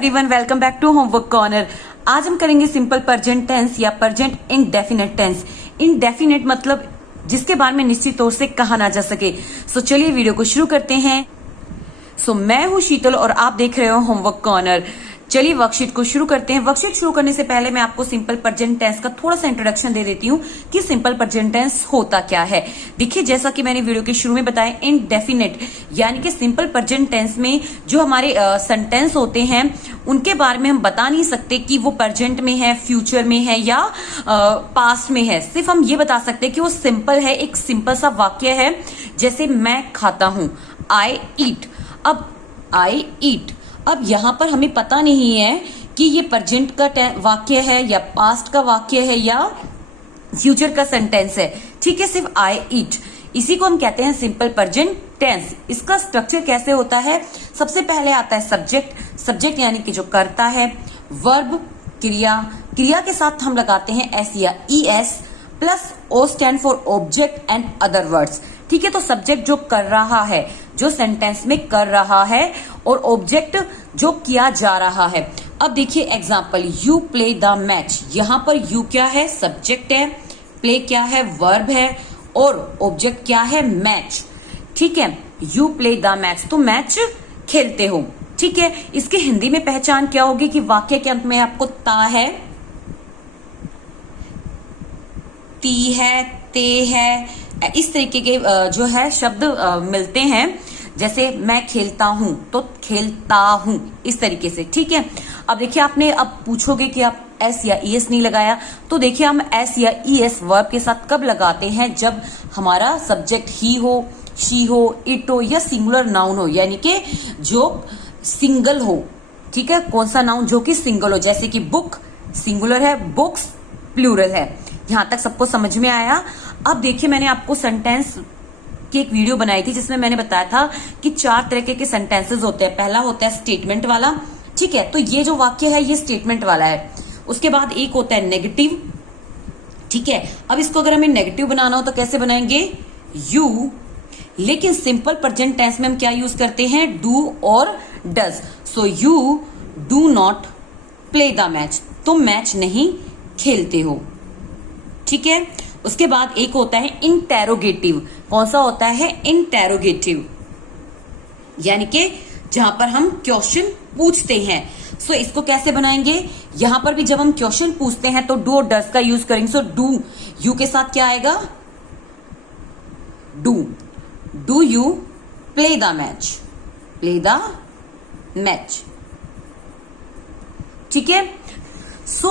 Everyone, welcome back to homework corner. आज हम करेंगे सिंपल प्रेजेंट टेंस या प्रेजेंट इंडेफिनिट टेंस। इंडेफिनिट मतलब जिसके बारे में निश्चित तौर से कहा ना जा सके। सो चलिए वीडियो को शुरू करते हैं। मैं हूं शीतल और आप देख रहे हो होमवर्क कॉर्नर। चलिए वर्कशीट को शुरू करते हैं। वर्कशीट शुरू करने से पहले मैं आपको सिंपल प्रेजेंट टेंस का थोड़ा सा इंट्रोडक्शन दे देती हूँ कि सिंपल प्रेजेंट टेंस होता क्या है। देखिए, जैसा कि मैंने वीडियो के शुरू में बताया, इनडेफिनिट यानी कि सिंपल प्रेजेंट टेंस में जो हमारे सेंटेंस होते हैं उनके बारे में हम बता नहीं सकते कि वो प्रेजेंट में है, फ्यूचर में है या पास्ट में है। सिर्फ हम ये बता सकते हैं कि वो सिंपल है, एक सिंपल सा वाक्य है। जैसे मैं खाता हूं, आई ईट। अब आई ईट, अब यहां पर हमें पता नहीं है कि ये प्रेजेंट का वाक्य है या पास्ट का वाक्य है या फ्यूचर का सेंटेंस है। ठीक है, सिर्फ आई ईट, इसी को हम कहते हैं सिंपल प्रेजेंट टेंस। इसका स्ट्रक्चर कैसे होता है? सबसे पहले आता है सब्जेक्ट। सब्जेक्ट यानी कि जो करता है। वर्ब क्रिया, क्रिया के साथ हम लगाते हैं एस या ES plus O stand for object and other words. ठीक है, तो सब्जेक्ट जो कर रहा है, जो सेंटेंस में कर रहा है, और ऑब्जेक्ट जो किया जा रहा है। अब देखिए example, you play the match. यहां पर यू क्या है? सब्जेक्ट है। प्ले क्या है? वर्ब है। और ऑब्जेक्ट क्या है? मैच। ठीक है, यू प्ले द मैच, तो मैच खेलते हो। ठीक है, इसके हिंदी में पहचान क्या होगी कि वाक्य के अंत में आपको ता है, ती है, ते है, इस तरीके के जो है शब्द मिलते हैं। जैसे मैं खेलता हूं तो खेलता हूं, इस तरीके से। ठीक है, अब देखिए, आपने अब पूछोगे कि आप एस या ईएस नहीं लगाया, तो देखिए हम एस या ईएस वर्ब के साथ कब लगाते हैं? जब हमारा सब्जेक्ट ही हो, शी हो, इट हो या सिंगुलर नाउन हो, यानी कि जो सिंगल हो। ठीक है, कौन सा नाउन जो कि सिंगल हो? जैसे कि बुक सिंगुलर है, बुक्स प्लूरल है। यहां तक सबको समझ में आया? अब देखिए, मैंने आपको सेंटेंस की एक वीडियो बनाई थी जिसमें मैंने बताया था कि 4 तरह के सेंटेंसेस होते हैं। पहला होता है स्टेटमेंट वाला। ठीक है, तो ये जो वाक्य है ये स्टेटमेंट वाला है। उसके बाद एक होता है नेगेटिव। ठीक है, अब इसको अगर हमें नेगेटिव बनाना हो तो कैसे बनाएंगे? यू। लेकिन सिंपल प्रेजेंट टेंस में हम क्या यूज करते हैं? डू और does. So you do not play the match, तुम मैच नहीं खेलते हो। ठीक है, उसके बाद एक होता है इंटेरोगेटिव। कौन सा होता है? इंटेरोगेटिव, यानी कि जहां पर हम क्वेश्चन पूछते हैं। सो इसको कैसे बनाएंगे? यहां पर भी जब हम क्वेश्चन पूछते हैं तो डू और डज का यूज करेंगे। सो डू, यू के साथ क्या आएगा? Do you play the match, play the match. ठीक है, सो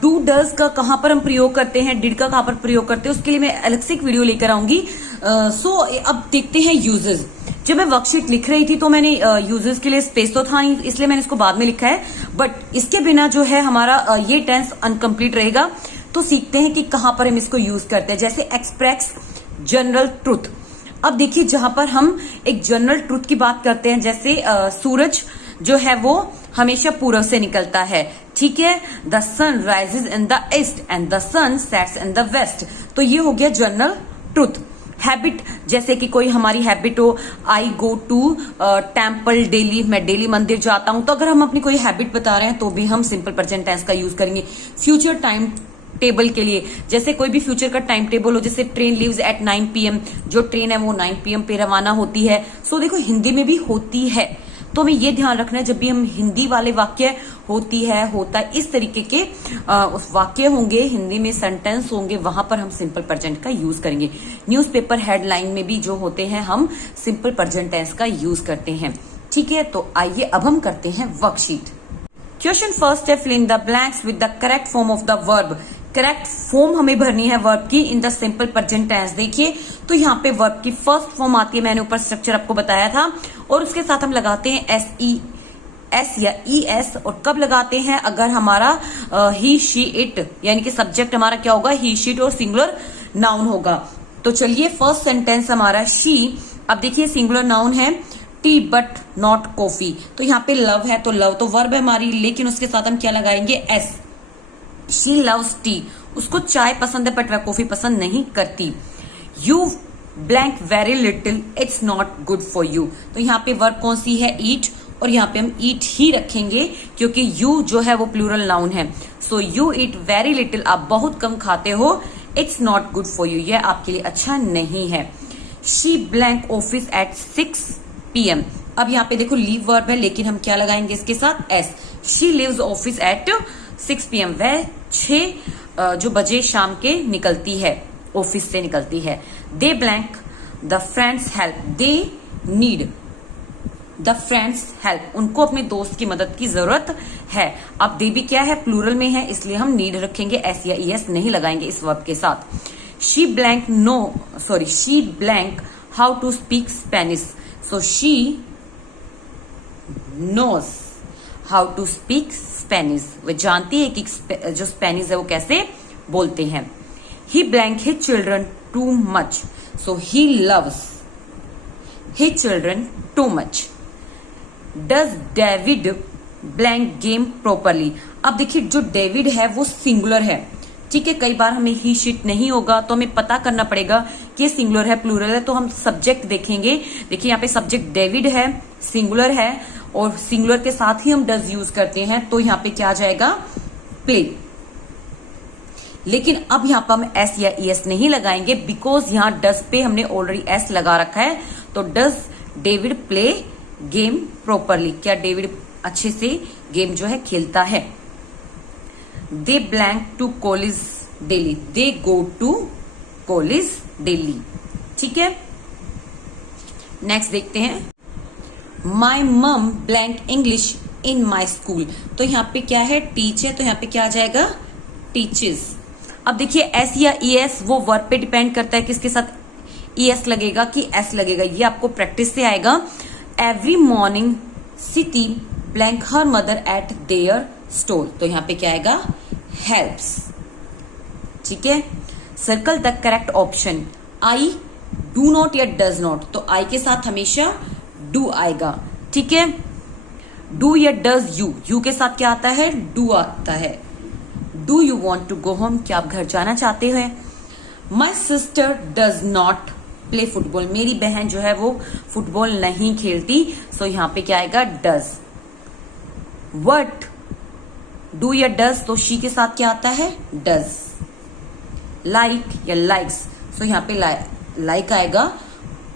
डू डज का कहां पर हम प्रयोग करते हैं, डिड का कहां पर प्रयोग करते हैं, उसके लिए मैं अलग से एक वीडियो लेकर आऊंगी। सो अब देखते हैं यूजेस। जब मैं वर्कशीट लिख रही थी तो मैंने यूजेस के लिए स्पेस तो था नहीं, इसलिए मैंने इसको बाद में लिखा है। बट इसके बिना जो है हमारा ये टेंस अनकंप्लीट रहेगा। तो सीखते हैं कि कहां पर हम इसको यूज करते हैं। जैसे एक्सप्रेस जनरल ट्रुथ। अब देखिए, जहां पर हम एक जनरल ट्रुथ की बात करते हैं, जैसे सूरज जो है वो हमेशा पूर्व से निकलता है। ठीक है, the sun rises in the east and the sun sets in the west. तो ये हो गया जनरल ट्रुथ। हैबिट, जैसे कि कोई हमारी हैबिट हो, आई गो टू टेम्पल डेली, मैं डेली मंदिर जाता हूं। तो अगर हम अपनी कोई हैबिट बता रहे हैं तो भी हम सिंपल प्रेजेंट टेंस का यूज करेंगे। फ्यूचर टाइम टेबल के लिए, जैसे कोई भी फ्यूचर का टाइम टेबल हो, जैसे ट्रेन लीव्स एट 9 PM, जो ट्रेन है वो 9 PM पे रवाना होती है। सो देखो, हिंदी में भी होती है, तो हमें ये ध्यान रखना है जब भी हम हिंदी वाले वाक्य होती है, होता है, इस तरीके के उस वाक्य होंगे, हिंदी में सेंटेंस होंगे, वहां पर हम सिंपल प्रेजेंट का यूज करेंगे। न्यूज़पेपर हेडलाइन में भी जो होते हैं हम सिंपल प्रेजेंट टेंस का यूज करते हैं। ठीक है, तो आइए अब हम करते हैं वर्कशीट। क्वेश्चन फर्स्ट है, fill in the blanks with the correct form of the verb. Correct form हमें भरनी है वर्ब की in the simple present tense. देखिए, तो यहाँ पे वर्ब की फर्स्ट फॉर्म आती है, मैंने ऊपर स्ट्रक्चर आपको बताया था, और उसके साथ हम लगाते हैं एस या ईएस। और कब लगाते हैं? अगर हमारा ही, शी, इट, यानी कि सब्जेक्ट हमारा क्या होगा? ही, शी, इट और सिंगुलर नाउन होगा। तो चलिए, फर्स्ट सेंटेंस हमारा शी। अब देखिए, सिंगुलर नाउन है, टी बट नॉट कॉफी। तो यहाँ पे लव है, तो लव तो वर्ब है हमारी, लेकिन उसके साथ हम क्या लगाएंगे? एस। शी लव्स टी, उसको चाय पसंद है बट वह कॉफी पसंद नहीं करती। You blank very little, it's not good for you. तो यहाँ पे वर्ब कौन सी है? ईट, और यहाँ पे हम ईट ही रखेंगे क्योंकि यू जो है वो प्लूरल नाउन है। So you eat very little, आप बहुत कम खाते हो। It's not good for you, यह आपके लिए अच्छा नहीं है। She blank office at 6 PM। अब यहाँ पे देखो लीव वर्ब है, लेकिन हम क्या लगाएंगे इसके साथ? S. She lives office at 6 PM, वह 6 जो बजे शाम के निकलती है, ऑफिस से निकलती है। They blank the friends help, they need the friends help, उनको अपने दोस्त की मदद की जरूरत है। अब दे भी क्या है? प्लूरल में है, इसलिए हम नीड रखेंगे, एस या ईएस नहीं लगाएंगे इस वर्ब के साथ। She blank how to speak Spanish, so she knows how to speak Spanish, वह जानती है कि जो स्पेनिश है वो कैसे बोलते हैं। He blank his children too much, so he loves his children too much. Does David blank game properly, अब देखिए जो डेविड है वो सिंगुलर है, ठीक है। कई बार हमें ही शिट नहीं होगा तो हमें पता करना पड़ेगा कि ये सिंगुलर है प्लूरल है, तो हम सब्जेक्ट देखेंगे। देखिए यहाँ पे सब्जेक्ट डेविड है, सिंगुलर है, और सिंगुलर के साथ ही हम डज यूज करते हैं, तो यहाँ पे क्या आ जाएगा? प्ले। लेकिन अब यहाँ पर हम एस या ईएस नहीं लगाएंगे, बिकॉज यहाँ डज पे हमने ऑलरेडी एस लगा रखा है। तो does David play game properly, क्या डेविड अच्छे से गेम जो है खेलता है। They blank to college daily, they go to college daily, ठीक है। नेक्स्ट देखते हैं, my mom blank English in my school, तो यहाँ पे क्या है? टीच है, तो यहाँ पे क्या आ जाएगा? टीचेस। अब देखिए एस या ईएस वो वर्ब पे डिपेंड करता है किसके साथ ईएस लगेगा कि एस लगेगा, ये आपको प्रैक्टिस से आएगा। Every morning city blank her mother eight there store, तो यहाँ पे क्या आएगा? हेल्प्स, ठीक है। Circle the correct option, I do not या डज नॉट, तो आई के साथ हमेशा डू आएगा, ठीक है। डू या डज यू, यू के साथ क्या आता है? डू आता है। Do you want to go home, क्या आप घर जाना चाहते हैं। My sister does not play football, मेरी बहन जो है वो फुटबॉल नहीं खेलती, सो यहाँ पे क्या आएगा? डज। वट डू या डज, तो शी के साथ क्या आता है? डज। लाइक या लाइक्स, सो यहाँ पे लाइक आएगा।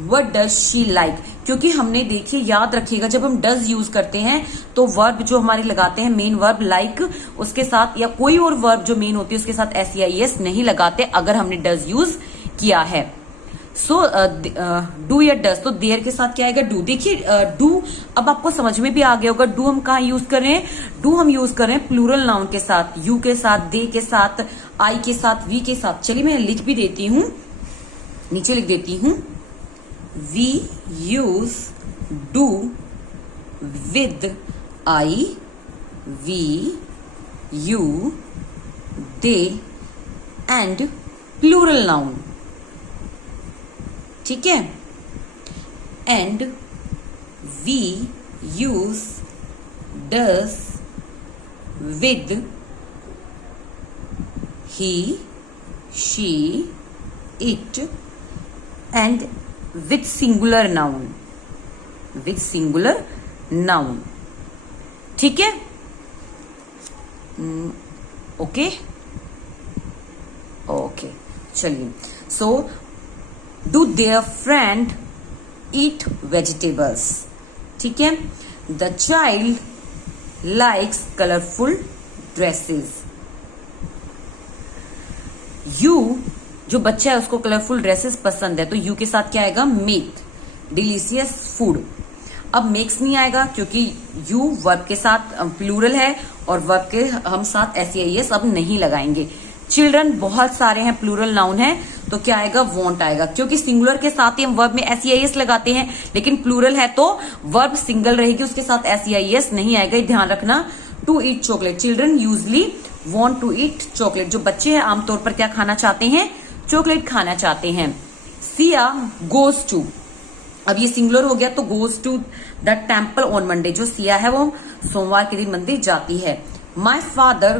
वट डज शी लाइक, क्योंकि हमने देखिए याद रखिएगा जब हम डज यूज करते हैं तो वर्ब जो हमारे लगाते हैं मेन वर्ब लाइक उसके साथ, या कोई और वर्ब जो मेन होती है उसके साथ एस या ईएस नहीं लगाते अगर हमने डज यूज किया है। सो डू या डज, तो देयर के साथ क्या आएगा? डू। देखिए डू अब आपको समझ में भी आ गया होगा, डू हम कहाँ यूज कर रहे हैं? डू हम यूज कर रहे हैं प्लूरल नाउन के साथ, यू के साथ, दे के साथ, आई के साथ, वी के साथ। चलिए मैं लिख भी देती हूं, नीचे लिख देती हूं। We use do with I, we, you, they and plural noun, ठीक है। And we use does with he, she, it and with singular noun, with singular noun, ठीक है। ओके ओके, चलिए। So do their friend eat vegetables, ठीक है। The child likes colourful dresses, you जो बच्चा है उसको कलरफुल ड्रेसेस पसंद है, तो यू के साथ क्या आएगा? Make delicious food. अब मेक्स नहीं आएगा क्योंकि यू वर्ब के साथ प्लूरल है और वर्ब के हम साथ एस या ईएस अब नहीं लगाएंगे। चिल्ड्रन बहुत सारे हैं, प्लूरल नाउन है, तो क्या आएगा? वॉन्ट आएगा, क्योंकि सिंगुलर के साथ ही हम वर्ब में एस या ईएस लगाते हैं, लेकिन प्लूरल है तो वर्ब सिंगल रहेगी, उसके साथ एस या ईएस नहीं आएगा, ध्यान रखना। To eat chocolate, children usually want to eat chocolate, जो बच्चे हैं आमतौर पर क्या खाना चाहते हैं? चॉकलेट खाना चाहते हैं। सिया गोज टू, अब ये सिंगुलर हो गया तो goes to the temple on Monday, जो सिया है वो सोमवार के दिन मंदिर जाती है। My father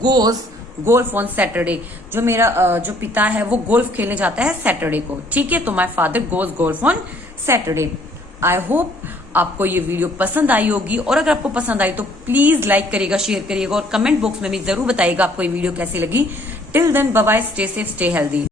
goes golf on Saturday, जो मेरा जो पिता है वो गोल्फ खेलने जाता है सैटरडे को, ठीक है। तो my father goes golf on Saturday. I hope आपको ये वीडियो पसंद आई होगी, और अगर आपको पसंद आई तो प्लीज लाइक करिएगा, शेयर करिएगा और कमेंट बॉक्स में भी जरूर बताइएगा आपको ये वीडियो कैसी लगी। Till then bye bye, stay safe, stay healthy.